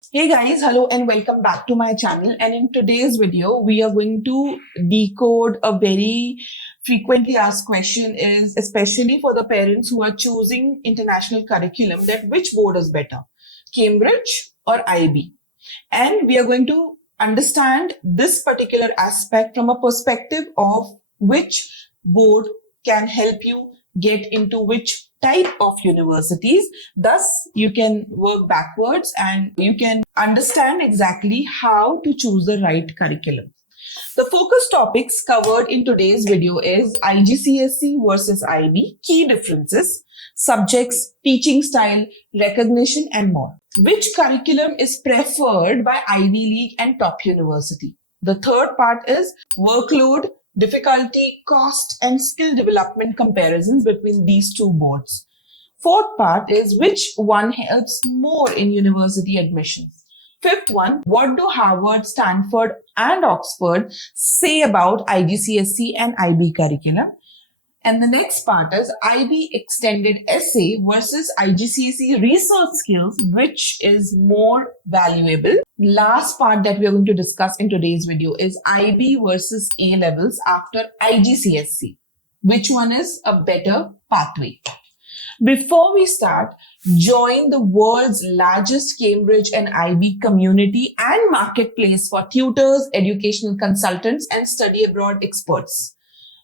Hey guys, hello and welcome back to my channel. And in today's video, we are going to decode a very frequently asked question is especially for the parents who are choosing international curriculum that which board is better, Cambridge or IB? And we are going to understand this particular aspect from a perspective of which board can help you get into which type of universities. Thus, you can work backwards and you can understand exactly how to choose the right curriculum. The focus topics covered in today's video is IGCSE versus IB, key differences, subjects, teaching style, recognition, and more. Which curriculum is preferred by Ivy League and top university? The third part is workload, difficulty, cost, and skill development comparisons between these two boards. Fourth part is which one helps more in university admissions. Fifth one, what do Harvard, Stanford, and Oxford say about IGCSE and IB curriculum? And the next part is IB extended essay versus IGCSE research skills, which is more valuable. Last part that we are going to discuss in today's video is IB versus A levels after IGCSE. Which one is a better pathway? Before we start, join the world's largest Cambridge and IB community and marketplace for tutors, educational consultants, and study abroad experts.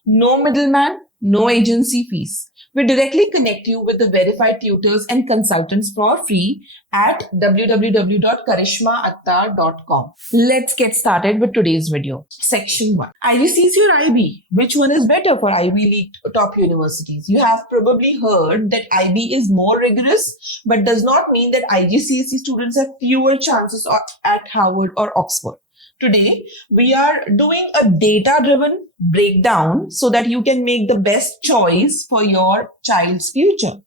No middleman, no agency fees. We directly connect you with the verified tutors and consultants for free at www.karishmaattar.com. Let's get started with today's video. Section 1. IGCSE or IB? Which one is better for Ivy League top universities? You have probably heard that IB is more rigorous, but does not mean that IGCSE students have fewer chances at Harvard or Oxford. Today, we are doing a data-driven breakdown so that you can make the best choice for your child's future.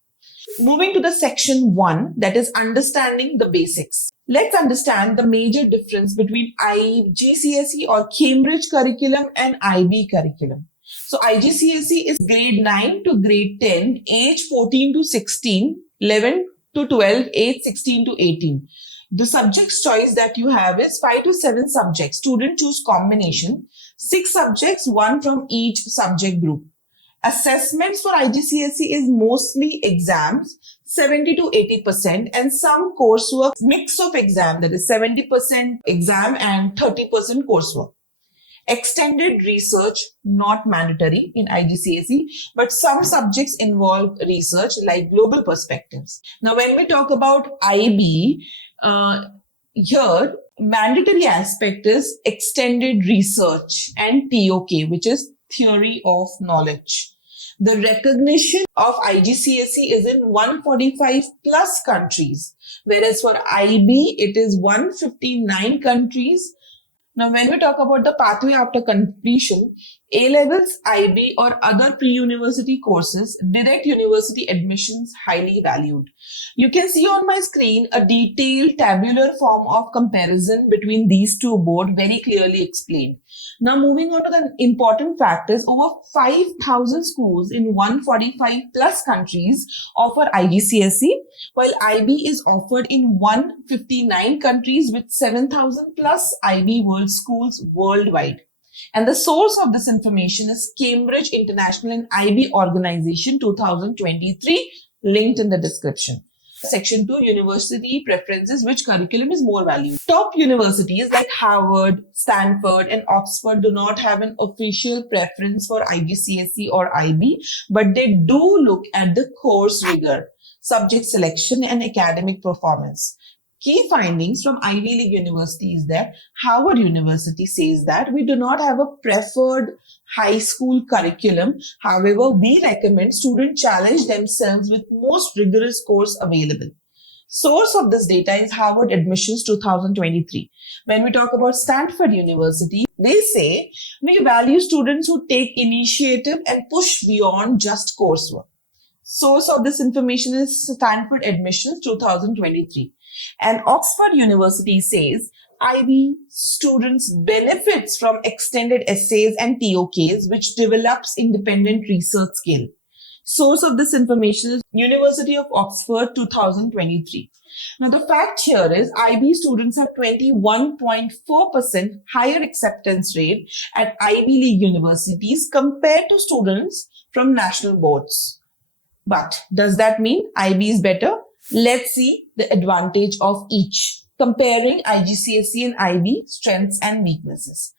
Moving to the section 1, that is understanding the basics. Let's understand the major difference between IGCSE or Cambridge curriculum and IB curriculum. So IGCSE is grade 9 to grade 10, age 14 to 16, 11 to 12, age 16 to 18. The subjects choice that you have is 5 to 7 subjects. Student choose combination. 6 subjects, 1 from each subject group. Assessments for IGCSE is mostly exams, 70 to 80%, and some coursework, mix of exam, that is 70% exam and 30% coursework. Extended research, not mandatory in IGCSE, but some subjects involve research like global perspectives. Now, when we talk about IB, here, mandatory aspect is extended research and TOK, which is theory of knowledge. The recognition of IGCSE is in 145 plus countries, whereas for IB, it is 159 countries. Now, when we talk about the pathway after completion, A-levels, IB, or other pre-university courses, direct university admissions highly valued. You can see on my screen a detailed tabular form of comparison between these two boards, very clearly explained. Now, moving on to the important fact is over 5,000 schools in 145 plus countries offer IGCSE, while IB is offered in 159 countries with 7,000 plus IB world schools worldwide. And the source of this information is Cambridge International and IB Organization 2023, linked in the description. Section 2, University Preferences, which curriculum is more valued. Top universities like Harvard, Stanford, and Oxford do not have an official preference for IGCSE or IB, but they do look at the course rigor, subject selection, and academic performance. Key findings from Ivy League University is that Harvard University says that we do not have a preferred high school curriculum. However, we recommend students challenge themselves with most rigorous course available. Source of this data is Harvard Admissions 2023. When we talk about Stanford University, they say we value students who take initiative and push beyond just coursework. Source of this information is Stanford Admissions 2023. And Oxford University says IB students benefits from extended essays and TOKs, which develops independent research skill. Source of this information is University of Oxford 2023. Now, the fact here is IB students have 21.4% higher acceptance rate at Ivy League universities compared to students from national boards. But does that mean IB is better? Let's see the advantage of each, comparing IGCSE and IB strengths and weaknesses.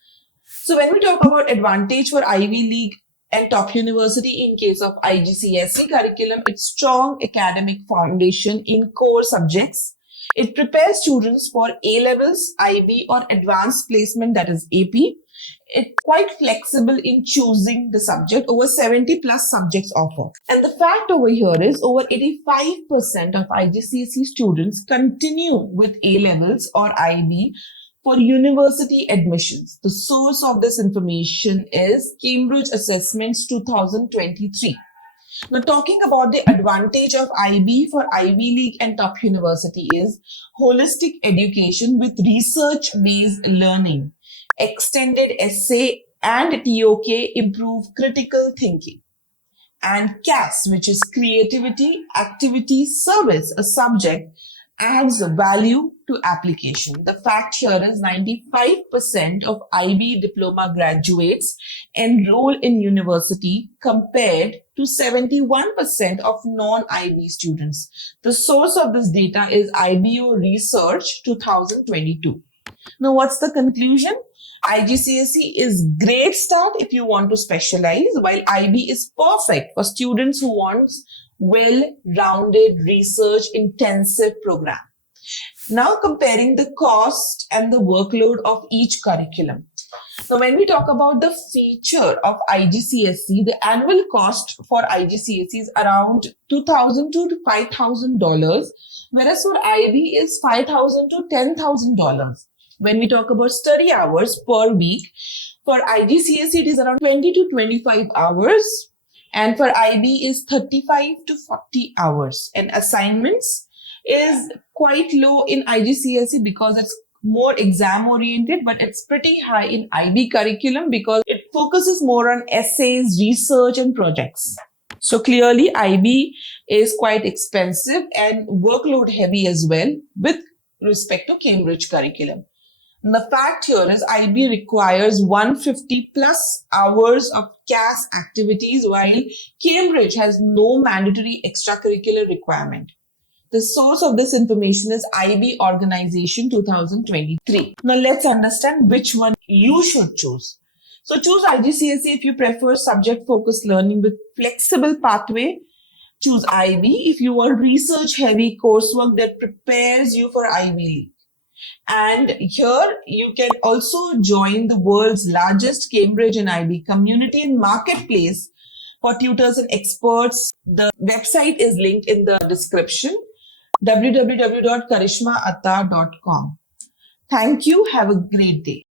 So when we talk about advantage for Ivy League and top university in case of IGCSE curriculum, it's strong academic foundation in core subjects. It prepares students for A-levels, IB or advanced placement, that is AP. It's quite flexible in choosing the subject. Over 70 plus subjects offer. And the fact over here is over 85% of IGCSE students continue with A-levels or IB for university admissions. The source of this information is Cambridge Assessments 2023. Now, talking about the advantage of IB for Ivy League and top university is holistic education with research-based learning, extended essay and TOK improve critical thinking, and CAS, which is creativity, activity, service, a subject, adds value to application. The fact here is 95% of IB diploma graduates enroll in university compared to 71% of non-IB students. The source of this data is IBO Research 2022. Now, what's the conclusion? IGCSE is great start if you want to specialize, while IB is perfect for students who want well-rounded research-intensive program. Now comparing the cost and the workload of each curriculum. So when we talk about the feature of IGCSE, the annual cost for IGCSE is around $2,000 to $5,000, whereas for IB is $5,000 to $10,000. When we talk about study hours per week, for IGCSE it is around 20 to 25 hours. And for IB is 35 to 40 hours. And assignments is quite low in IGCSE because it's more exam oriented, but it's pretty high in IB curriculum because it focuses more on essays, research and projects. So clearly IB is quite expensive and workload heavy as well with respect to Cambridge curriculum. And the fact here is IB requires 150 plus hours of CAS activities, while Cambridge has no mandatory extracurricular requirement. The source of this information is IB Organization 2023. Now let's understand which one you should choose. So choose IGCSE if you prefer subject-focused learning with flexible pathway. Choose IB if you want research-heavy coursework that prepares you for Ivy League. And here you can also join the world's largest Cambridge and IB community and marketplace for tutors and experts. The website is linked in the description, www.karishmaattar.com. Thank you. Have a great day.